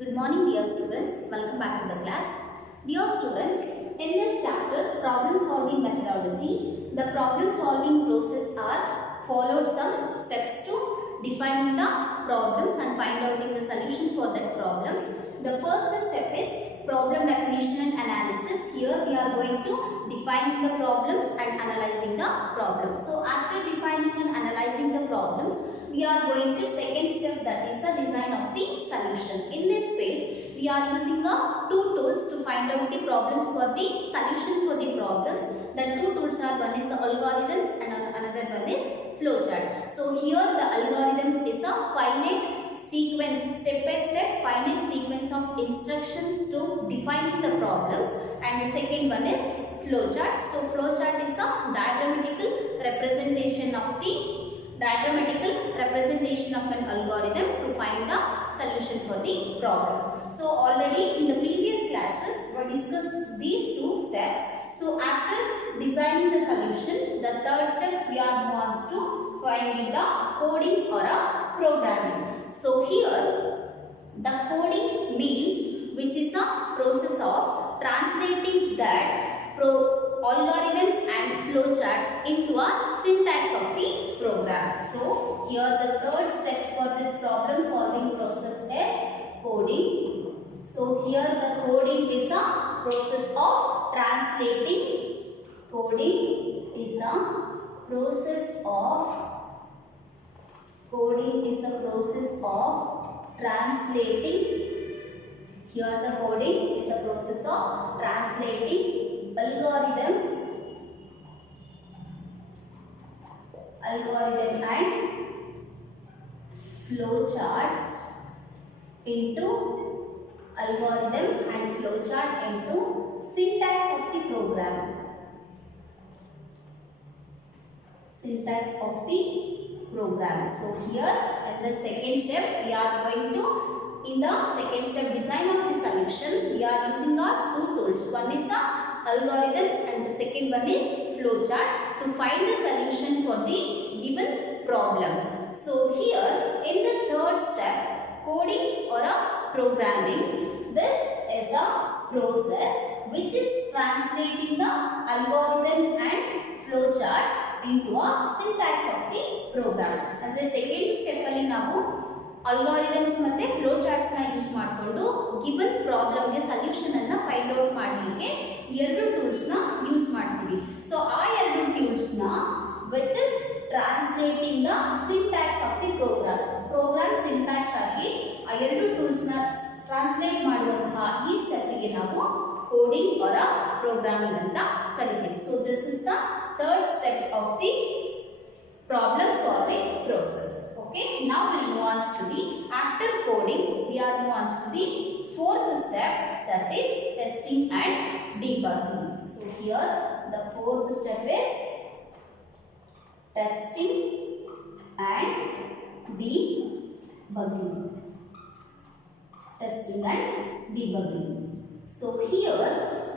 Good morning dear students, welcome back to the class. Dear students, in this chapter problem solving methodology, the problem solving process are followed some steps to defining the problems and find out the solution for that problems. The first step is problem definition and analysis. Here we are going to define the problems and analyzing the problems. So after defining and analyzing the problems, we are going to second step, that is the design of the solution. In this phase, we are using two tools to find out the problems for the solution for the problems. The two tools are, one is the algorithms and another one is flowchart. So here the algorithms is a finite sequence, step by step finite sequence of instructions to defining the problems, and the second one is flowchart. So flowchart is a diagrammatical representation of an algorithm to find the solution for the problems. So already in the previous classes we discussed these two steps. So after designing the solution, the third step we are wants to finding the coding or a programming. So here the coding means which is a process of translating that algorithms and flowcharts into a syntax of the program. So here the third steps for this problem solving process is coding. So here the coding is a process of translating. Coding is a process of translating. Here the coding is a process of translating algorithm and flowcharts into syntax of the program. So here in the second step we are going to, in the second step design of the solution, we are using our two tools. One is algorithms and the second one is flowchart to find the solution for the given problems. So here in the third step, coding or a programming, this is a process which is translating the algorithms and flowcharts into a syntax of the program. And the second step alli ನಾವು algorithms ಮತ್ತೆ flowcharts ನ use ಮಾಡಿಕೊಂಡು given problem ಗೆ solution ಅನ್ನು find out ಮಾಡಲಿಕ್ಕೆ ಎರಡು tools ನ use ಮಾಡ್ತೀವಿ. ಸೊ ಆ ಎರಡು ಟೂಲ್ಸ್ ನ which is translating the syntax of the program syntax ಆಗಿ ಆ ಎರಡು ಟೂಲ್ಸ್ ನ ಟ್ರಾನ್ಸ್ಲೇಟ್ ಮಾಡುವಂತಹ ಈ ಸ್ಟೆಪ್ ಗೆ ನಾವು ಕೋಡಿಂಗ್ or programming ಅಂತ ಕರೀತೀವಿ. So this is the third step of the problem solving process. Okay, now we move on to the, after coding we are move on to the fourth step, that is testing and debugging. So here the fourth step is testing and debugging. So here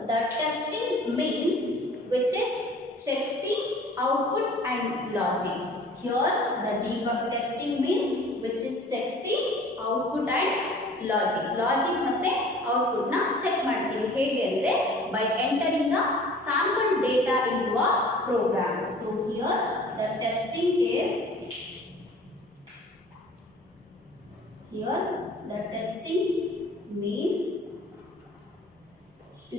the testing means which is checks the output and logic. Here the debug testing means which is checks the output and logic. Logic ಮತ್ತೆ output ನ check ಮಾಡ್ತೀವಿ. ಹೇಗೆ ಅಂದ್ರೆ by entering the sample data into a program. So here the testing means to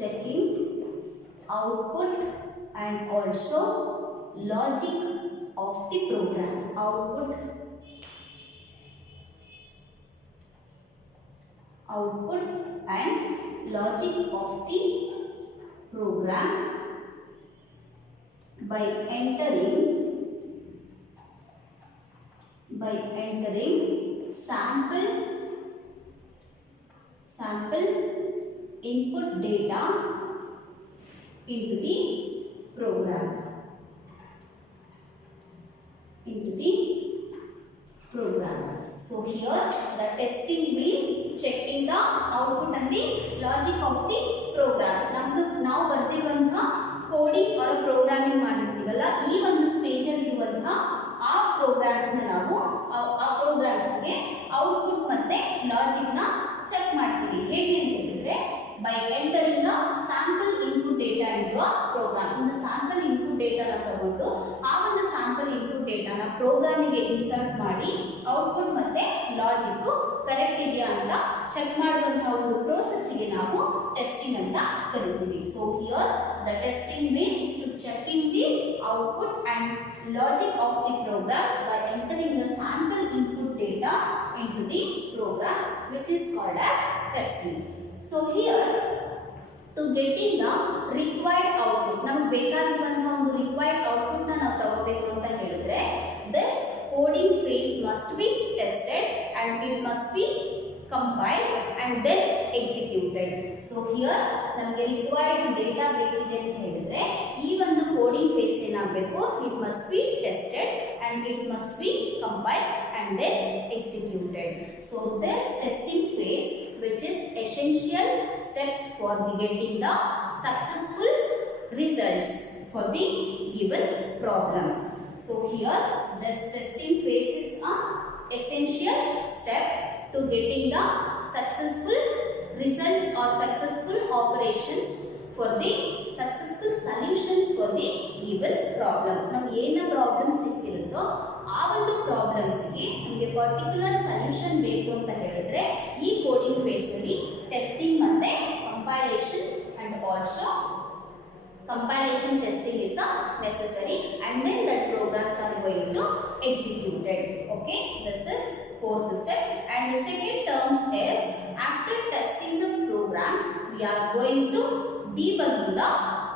checking output and also logic of the program. Output and logic of the program by entering sample input data into the program. So here the testing means checking the output and the logic of the program. ನಾವು ಬರ್ತಿರುವಂತಹ coding or programming ಮಾಡಿರ್ತೀವಲ್ಲ, ಈ ಒಂದು stage ಅಲ್ಲಿ ಇರುವಂತಹ ಆ programmes ನ ನಾವು ಆ ಪ್ರೋಗ್ರಾಮ್ಸ್ ಡೇಟಾನ ಪ್ರೋಗ್ರಾಮಿಗೆ ಇನ್ಸರ್ಟ್ ಮಾಡಿ ಔಟ್ಪುಟ್ ಮತ್ತೆ ಲಾಜಿಕ್ ಕರೆಕ್ಟ್ ಇದೆಯಾ ಅಂತ ಚೆಕ್ ಮಾಡುವಂತಹ ಒಂದು ಪ್ರೋಸೆಸ್ಗೆ ನಾವು ಟೆಸ್ಟಿಂಗ್ ಅಂತ ಕರಿತೀವಿ. So here the testing means to checking the output and logic of the programs by entering the sample input data into the program, which is called as testing. So here to getting the required output, ನಮಗೆ ಬೇಕಾಗಿರುವಂತಹ ಒಂದು required output ನ ನಾವು ತಗೋಬೇಕು ಅಂತ ಹೇಳಿದ್ರೆ this coding phase must be tested and it must be compiled and then executed. So here ನಮಗೆ required data ಬೇಕಿದೆ ಅಂತ ಹೇಳಿದ್ರೆ ಈ ಒಂದು ಕೋಡಿಂಗ್ ಫೇಸ್ ಏನಾಗಬೇಕು, it must be tested and it must be compiled and then executed. So this testing phase, which is essential steps for getting the successful results for the given problems. So here this testing phase is an essential step to getting the successful results or successful operations for the successful solutions for the given problem. ನಮಗೆ ಏನು problem ಸಿಕ್ಕಿರುತ್ತೋ ಆ ಒಂದು ಪ್ರಾಬ್ಲಮ್ಸ್ಗೆ ನಮಗೆ particular solution ಬೇಕು ಅಂತ ಹೇಳಿದ್ರೆ ಈ coding ಫೇಸಲ್ಲಿ testing ಮತ್ತೆ compilation and also compilation testing is necessary and then that programs are going to executed. Okay, this is fourth step. And the second terms is after testing the programs we are going to debugging the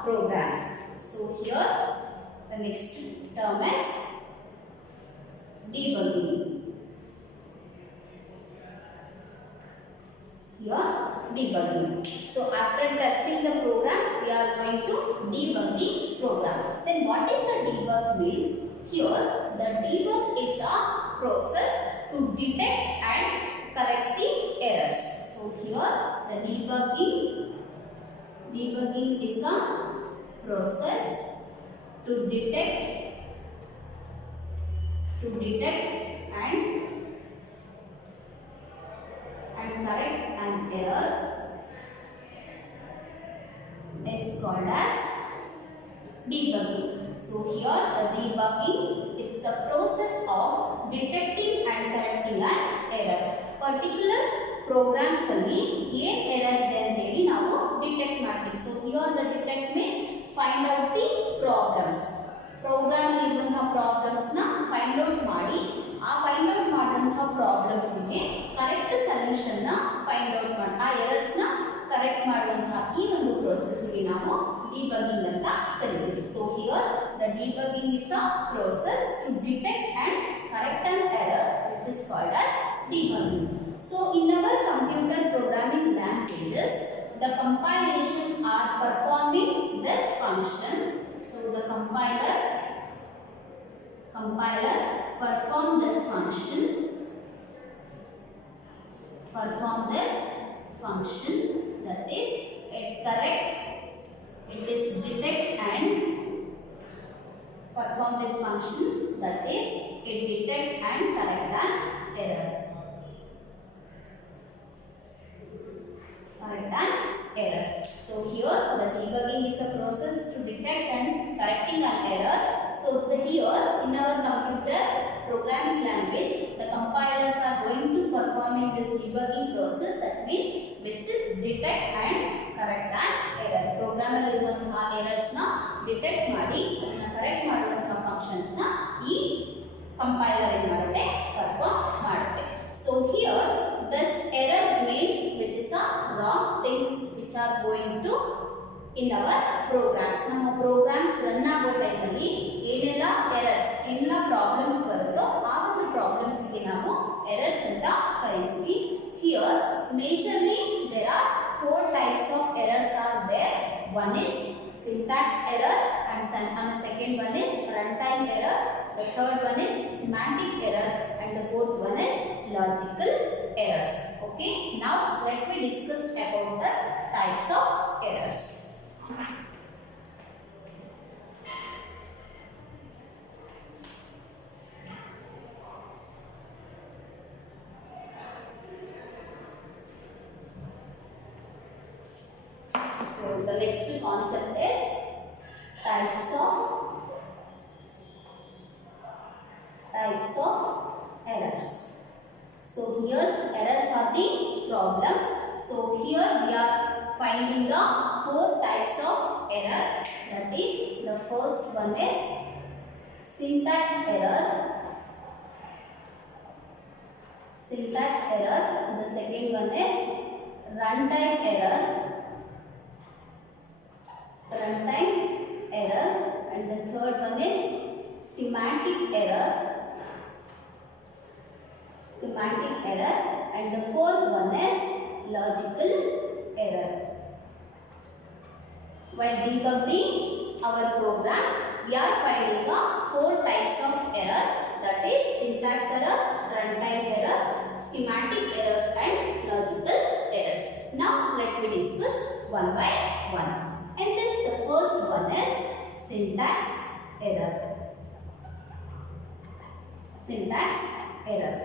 programs. So here the next term is debugging. Here debugging. So after testing the programs we are going to debug the program. Then what is a debug means? Here the debug is a process to detect and correct the errors. So here the debugging is a process to detect and correct an error is called as debugging. So here the debugging is the process of detecting and correcting an error. Particular programs ಅಲ್ಲಿ ಏನು error ಇದೆ ಅಂತ ಹೇಳಿ ನಾವು detect ಮಾಡ್ತೀವಿ. So here the detect means find out the problems. Program ಅಲ್ಲಿ ಇರುವಂತಹ problems ನ ಫೈಂಡ್ ಔಟ್ ಮಾಡಿ ಆ ಫೈಂಡ್ ಔಟ್ ಮಾಡಿದಂತಹ ಪ್ರಾಬ್ಲಮ್ಸ್ ಗೆ ಕರೆಕ್ಟ್ ಸೊಲ್ಯೂಷನ್ ನ ಫೈಂಡ್ ಔಟ್ ಮಾಡಿ ಆ ಎರರ್ಸ್ ನ ಕರೆಕ್ಟ್ ಮಾಡುವಂತಹ ಈ ಒಂದು ಪ್ರೋಸೆಸ್ ಗೆ ನಾವು debugging ಅಂತ ಕರೀತೀವಿ. So here the debugging is a process to detect and correct an error which is called as debugging. So in our computer programming languages the compilations are performing this function. So the compiler perform this function that is it is detect and perform this function that is it detect and correct an error. So here the debugging is a process to detect and correcting an error. So here in our computer programming language the compilers are going to performing this debugging process, that means which is detect and correct an error. Program ಅಲ್ಲಿ ಇರುವಂತಹ errors ನ detect ಮಾಡಿ ಅದನ್ನ correct ಮಾಡುವಂತಹ functions ನ ಈ compiler ಏನು ಮಾಡುತ್ತೆ perform ಮಾಡುತ್ತೆ. So here this error means which is a wrong things which are going to in our programs. ನಮ್ಮ programs run ಆಗೋ ಟೈಮಲ್ಲಿ ಏನೆಲ್ಲ ಎರರ್ಸ್ ಎಲ್ಲ ಪ್ರಾಬ್ಲಮ್ಸ್ ಬರುತ್ತೋ ಆ ಒಂದು ಪ್ರಾಬ್ಲಮ್ಸ್ ಗೆ ನಾವು ಎರರ್ಸ್ ಅಂತ ಕರೀತೀವಿ. Here majorly there are four types of errors are there. One is syntax error and the second one is runtime error. The third one is semantic error and the fourth one is logical errors. Okay, now let me discuss about the types of errors. So the next concept is types of error. That is, the first one is syntax error. Syntax error. The second one is runtime error. Runtime error. And the third one is schematic error. Schematic error. And the fourth one is logical error. While debugging our programs, we are finding 4 types of error, that is syntax error, runtime error, schematic errors and logical errors. Now let me discuss one by one. And this, the first one is syntax error. Syntax error.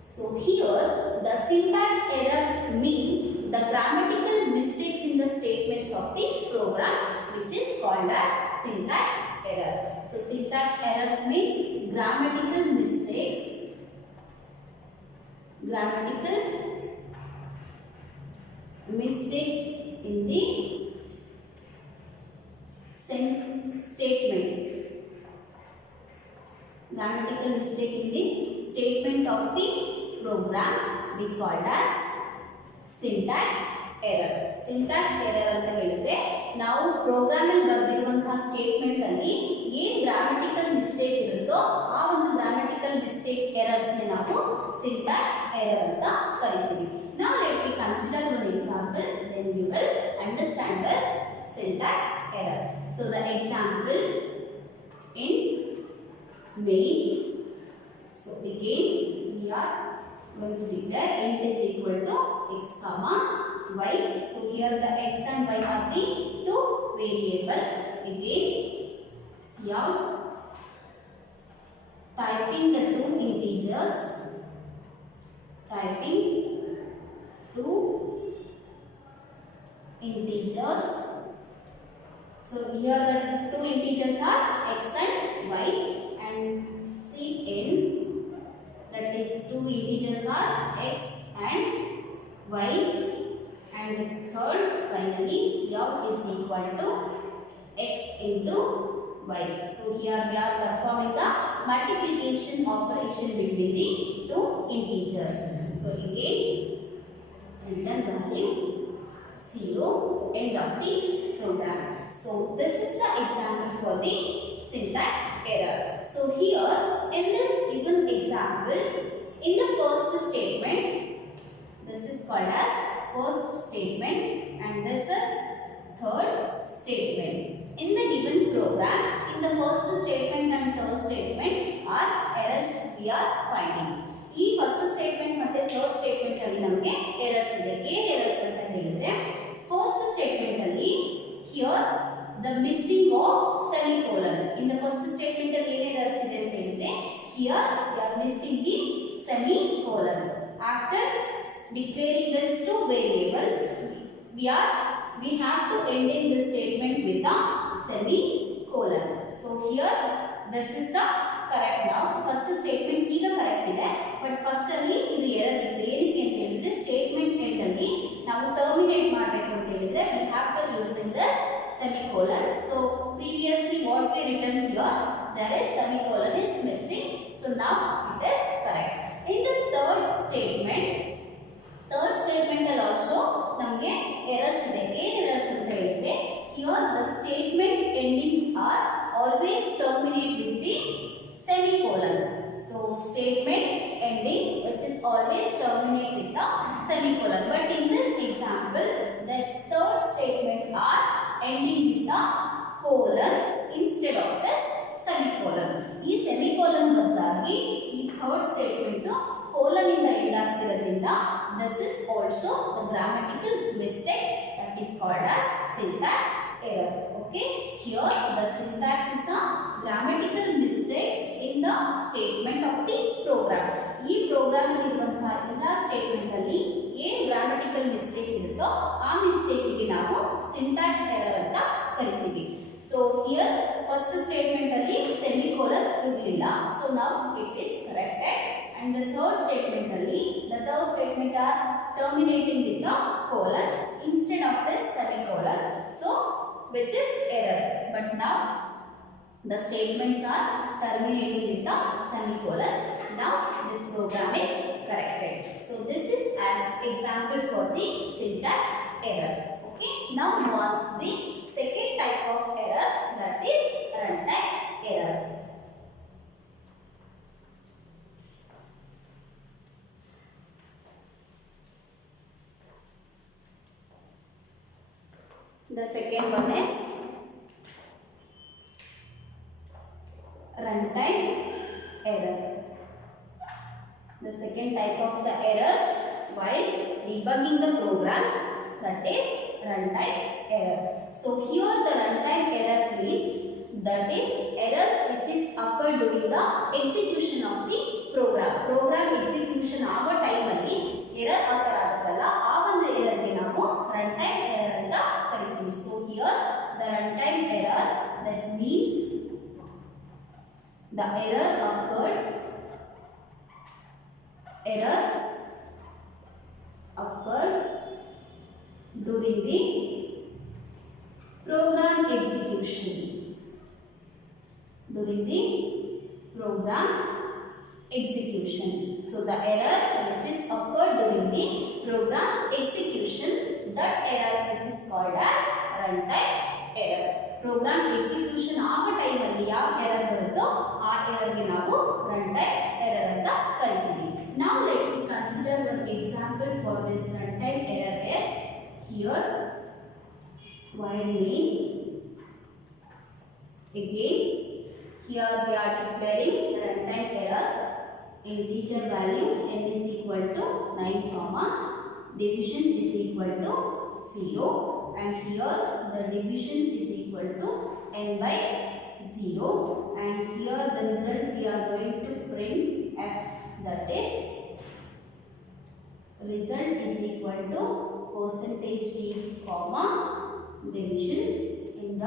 So here the syntax errors means the grammatical mistakes in the statements of the program, which is called as syntax error. So syntax errors means grammatical mistakes. Grammatical mistakes in the statement. Grammatical mistake in the statement of the program we called as syntax error. Syntax error ಅಂತ ಹೇಳಿದ್ರೆ ನಾವು program ಅಲ್ಲಿ ಬರೆದಿರುವಂತಹ statement ಅಲ್ಲಿ ಏನು grammatical mistake ಇರುತ್ತೋ ಆ ಒಂದು ಗ್ರಾಮಟಿಕಲ್ ಮಿಸ್ಟೇಕ್ ಎರರ್ಸ್ ನೇ ನಾವು ಸಿಂಟ್ಯಾಕ್ಸ್ ಎರರ್ ಅಂತ ಕರೀತೀವಿ. Now let me consider one example, then we will understand this syntax error. So the example in main. So again we are going to declare int is equal to x comma y. So here the x and y are the two variable. Again see out, typing the two integers, typing two integers. So here the two integers are x and y, and cn, that is two integers are x and y, and the third finally cout is equal to x into y. So here we are performing the multiplication operation between the two integers. So again return value 0, so end of the program. So this is the example for the syntax error. So here in this given example, in the first statement, this is called as first statement and this is third statement. In the given program, in the first statement and third statement are errors we are finding. ಈ first statement ಮತ್ತೆ third statement ಅಲ್ಲಿ ನಮಗೆ errors ಇದೆ. ಏನು errors ಅಂತ ಹೇಳಿದ್ರೆ, first statement ಅಲ್ಲಿ here the missing of semicolon. In the first statement ಅಲ್ಲಿ ಏನು ಎರರ್ಸ್ ಇದೆ ಅಂತ ಹೇಳಿದ್ರೆ, here we are missing the semicolon. After declaring these two variables, we have to end in the statement with a semicolon. So here this is the correct now. First statement ಈಗ correct ಇದೆ, but first ಅಲ್ಲಿ ಇದು error ಇತ್ತು. ಏನಕ್ಕೆ ಅಂತ ಹೇಳಿದ್ರೆ statement end ಅಲ್ಲಿ ನಾವು terminate ಮಾಡಬೇಕು ಅಂತ ಹೇಳಿದ್ರೆ we have to using this semicolon. So previously what we written here, there is semicolon is missing. So now it is correct. In the third statement ಅಲ್ಲಿ also ನಮಗೆ ಎರರ್ಸ್ ಇದೆ. ಏನು errors ಅಂತ ಹೇಳಿದ್ರೆ, here the statement endings are always terminate with the semicolon. So statement ending which is always terminate with the semicolon, but in this example the third statement are ending with the colon instead of this semicolon. ಈ semicolon ಬದಲಾಗಿ ಈ third statement colon ಇಂದ end ಆಗ್ತಿರೋದ್ರಿಂದ this is also the grammatical mistake, that is called as syntax error. Okay, here the syntax is a grammatical mistakes in the statement of the program. ಈ program ಅಲ್ಲಿ ಇರುವಂತಹ ಎಲ್ಲ statement ಅಲ್ಲಿ ಏನು grammatical mistake ಇರುತ್ತೋ ಆ mistake ಗೆ ನಾವು ಸಿಂಟ್ಯಾಕ್ಸ್ ಎರರ್ ಅಂತ ಕರಿತೀವಿ. ಸೊ ಹಿಯರ್ ಫಸ್ಟ್ ಸ್ಟೇಟ್ಮೆಂಟ್ ಅಲ್ಲಿ ಸೆಮಿಕೋಲನ್ ಇರಲಿಲ್ಲ, so now it is corrected. And the third statement ಅಲ್ಲಿ the third statement are terminating with the colon instead of this semicolon. So which is error. But now the statements are terminating with the semicolon. Now this program is corrected. So this is an example for the syntax error. Okay. Now move on to the second type of error, that is runtime error. The second one is runtime error. The second type of the errors while debugging the programs, that is runtime error. So here the runtime error means that is errors which is occurred during the execution of the program. Program execution ಆಗುವ time ಅಲ್ಲಿ error occur ಆಗುತ್ತಲ್ಲ, ಆ ಒಂದು error ಗೆ ನಾವು runtime error ಅಂತ ಕರಿತೀವಿ. So here the runtime error, that means the error occurred during the program execution. So the error which is occurred during the program execution, that error which is called as runtime error. Program execution ಆಗ time ಅಲ್ಲಿ ಯಾವ error ಬರುತ್ತೋ ಆ error ಗೆ ನಾವು runtime error ಅಂತ ಕರಿತೀವಿ. Now let me consider one example for this runtime error is here while main. Again here we are declaring runtime error. Integer value n is equal to 9 comma division is equal to 0, and here the division is equal to n by 0, and here the result we are going to print f, that is result is equal to percentage d comma division, end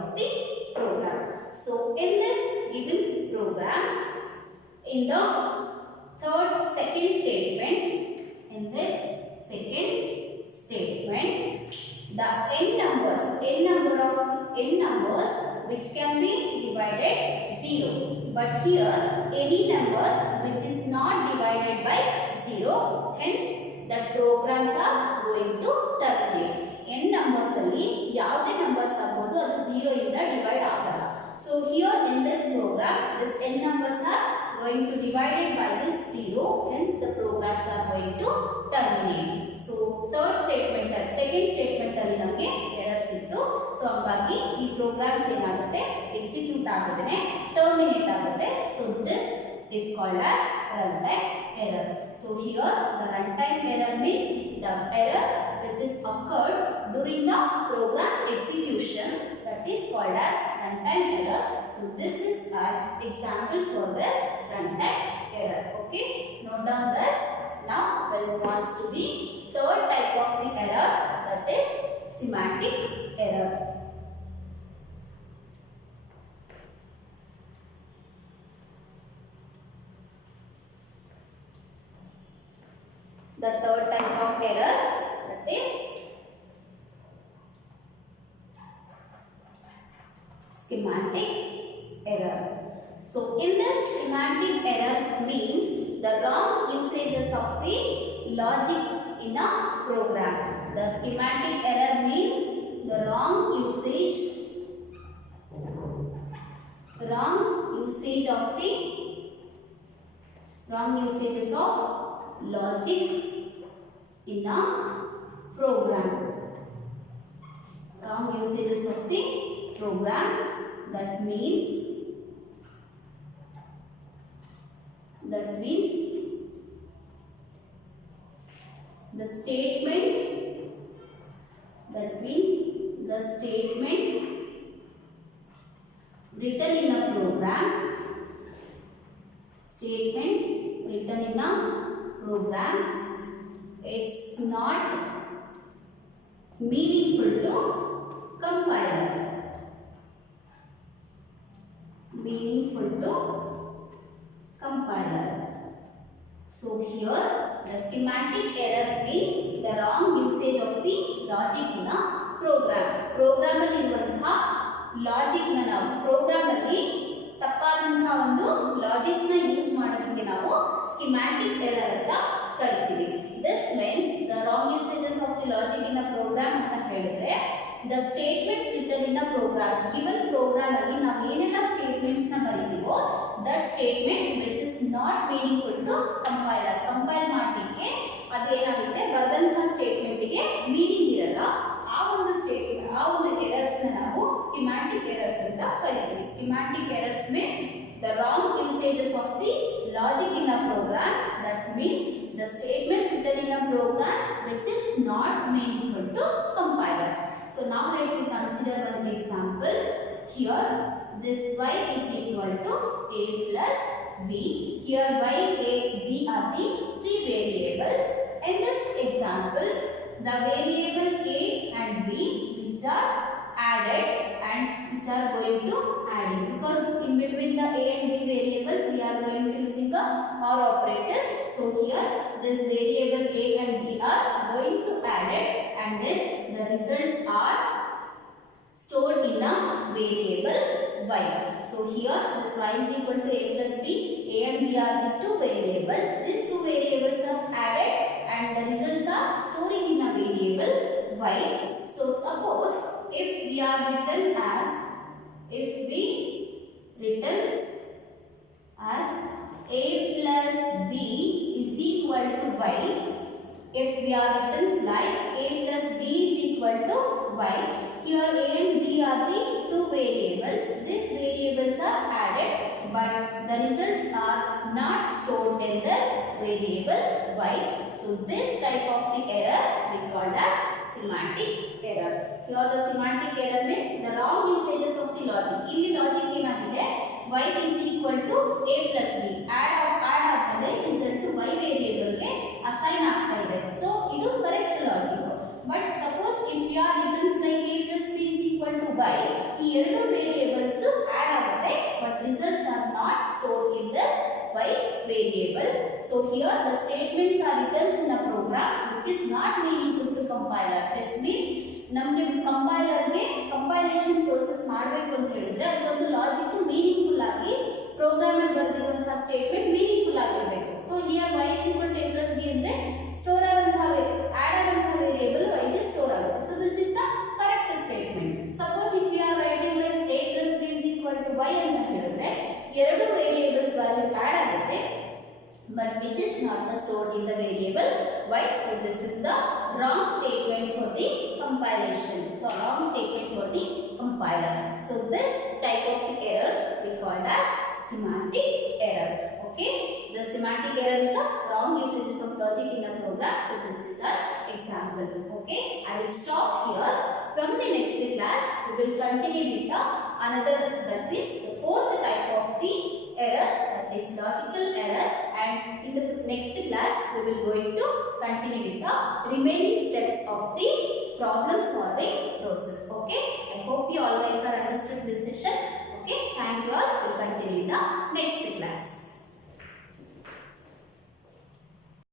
of the program. So in this given program, in the second statement, the n numbers which can be divided 0, but here any number which is not divided by 0, hence the programs are going to terminate. n numbers ಅಲ್ಲಿ ಯಾವುದೇ numbers ಆಗಬಹುದು, ಅದು 0 ಇಂದ divide ಆಗಲ್ಲ. So here in this program, this n numbers are going to divided by this 0, hence the programs are going to terminate. So second statement ಅಲ್ಲಿ ನಮಗೆ errors ಇತ್ತು. So ಹಾಗಾಗಿ ಈ ಪ್ರೋಗ್ರಾಮ್ಸ್ ಏನಾಗುತ್ತೆ, ಎಕ್ಸಿಕ್ಯೂಟ್ ಆಗದೇನೆ ಟರ್ಮಿನೇಟ್ ಆಗುತ್ತೆ. So this is called as runtime error. So here the runtime error means the error which is occurred during the program execution, that is called as runtime error. So this is an example for this runtime error. Okay, note down this. Now we'll move on to the third type of the error, that is semantic error. The third type of error, that is semantic error. So in this semantic error means the wrong usages of the logic in a program. The semantic error means the wrong usages of logic in a program. Wrong usages of the program, that means the statement written in a program, it's not meaningful to compiler. So here the semantic error means the wrong usage of the logic in a program ಅಲ್ಲಿ ಇರುವಂತಹ logic ನ ನಾವು program ಅಲ್ಲಿ ತಪ್ಪಾದಂತಹ ಒಂದು logics ನ use ಮಾಡೋದಕ್ಕೆ ನಾವು schematic error ಅಂತ ಕರಿತೀವಿ. This means the wrong usages of the logic in a program ಅಂತ ಹೇಳಿದ್ರೆ the statements written in a program given program ಅಲ್ಲಿ ನಾವು ಏನೆಲ್ಲ ಸ್ಟೇಟ್ಮೆಂಟ್ಸ್ ನ ಬರೀತೀವೋ that statement which is not meaningful to compiler. Compile ಮಾಡಲಿಕ್ಕೆ ಅದು ಏನಾಗುತ್ತೆ ಬರೆದಂತಹ ಸ್ಟೇಟ್ಮೆಂಟ್ ಗೆ ಮೀನಿಂಗ್ ಇರಲ್ಲ. ಆ ಒಂದು ಎರರ್ಸ್ ನ ನಾವು ಸ್ಕಿಮ್ಯಾಟಿಕ್ ಎರರ್ಸ್ ಅಂತ ಕರಿತೀವಿ. Schematic errors means the wrong usages of the logic in a program, that means the statements written in a program which is not meaningful to compilers. So now let me consider one example. Here this y is equal to a plus b. Here y, a, b are the three variables. In this example the variable a and b which are added and which are going to adding, because in between the a and b variables we are going to using the or operator. So here this variable a and b are going to added and then the results are stored in a variable y. So here this y is equal to a plus b. A and b are the two variables. These two variables are added and the results are storing in a variable y. So suppose if we are written as a plus b is equal to y. If we are written like a plus b is equal to y, here a and b are the two variables. These variables are added but the results are not stored in this variable y. So this type of the error we called as semantic error. Here the semantic error means the wrong usages of the logic. In the logic ಏನಾಗಿದೆ y is equal to a plus b. add ಆದ್ಮೇಲೆ result y variable ಗೆ assign ಆಗ್ತಾ ಇದೆ. So ಇದು correct logic. But suppose if you are written like a plus b is equal to y, ಈ ಎರಡು variables add ಆಗುತ್ತೆ but results are not stored in this y variable. So here the statements are written in a program which is not meaningful to compiler. This means ನಮಗೆ ಕಂಪೈಲರ್ಗೆ compilation process ಮಾಡಬೇಕು ಅಂತ ಹೇಳಿದ್ರೆ ಅದೊಂದು logic meaningful ಆಗಿ program ಅಲ್ಲಿ ಬರೆದಿರುವಂತಹ statement meaningful ಆಗಿರಬೇಕು. So here y is equal to a plus b ಅಂದ್ರೆ ಸ್ಟೋರ್ ಆದಂತಹ ಆಡ್ ಆದಂತಹ ವೇರಿಯೇಬಲ್ y ಗೆ ಸ್ಟೋರ್ ಆಗುತ್ತೆ. So this is the correct statement. Suppose if you are writing like a plus b is equal to y ಅಂತ ಹೇಳಿದ್ರೆ ಎರಡು variables value add ಆಗುತ್ತೆ but which is not stored in the variable y. So this is the wrong statement for the compilation. So wrong statement for the compiler. So this type of the errors we called as semantic error. Okay, the semantic error is a wrong usages of logic in a program. So this is an example. Okay, I will stop here. From the next class we will continue with the another, that is the fourth type of the errors, that is logical errors, and in the next class we will going to continue with the remaining steps of the problem solving process. Okay, I hope you all guys are understood this session. Okay, thank you all. We will continue in the next class.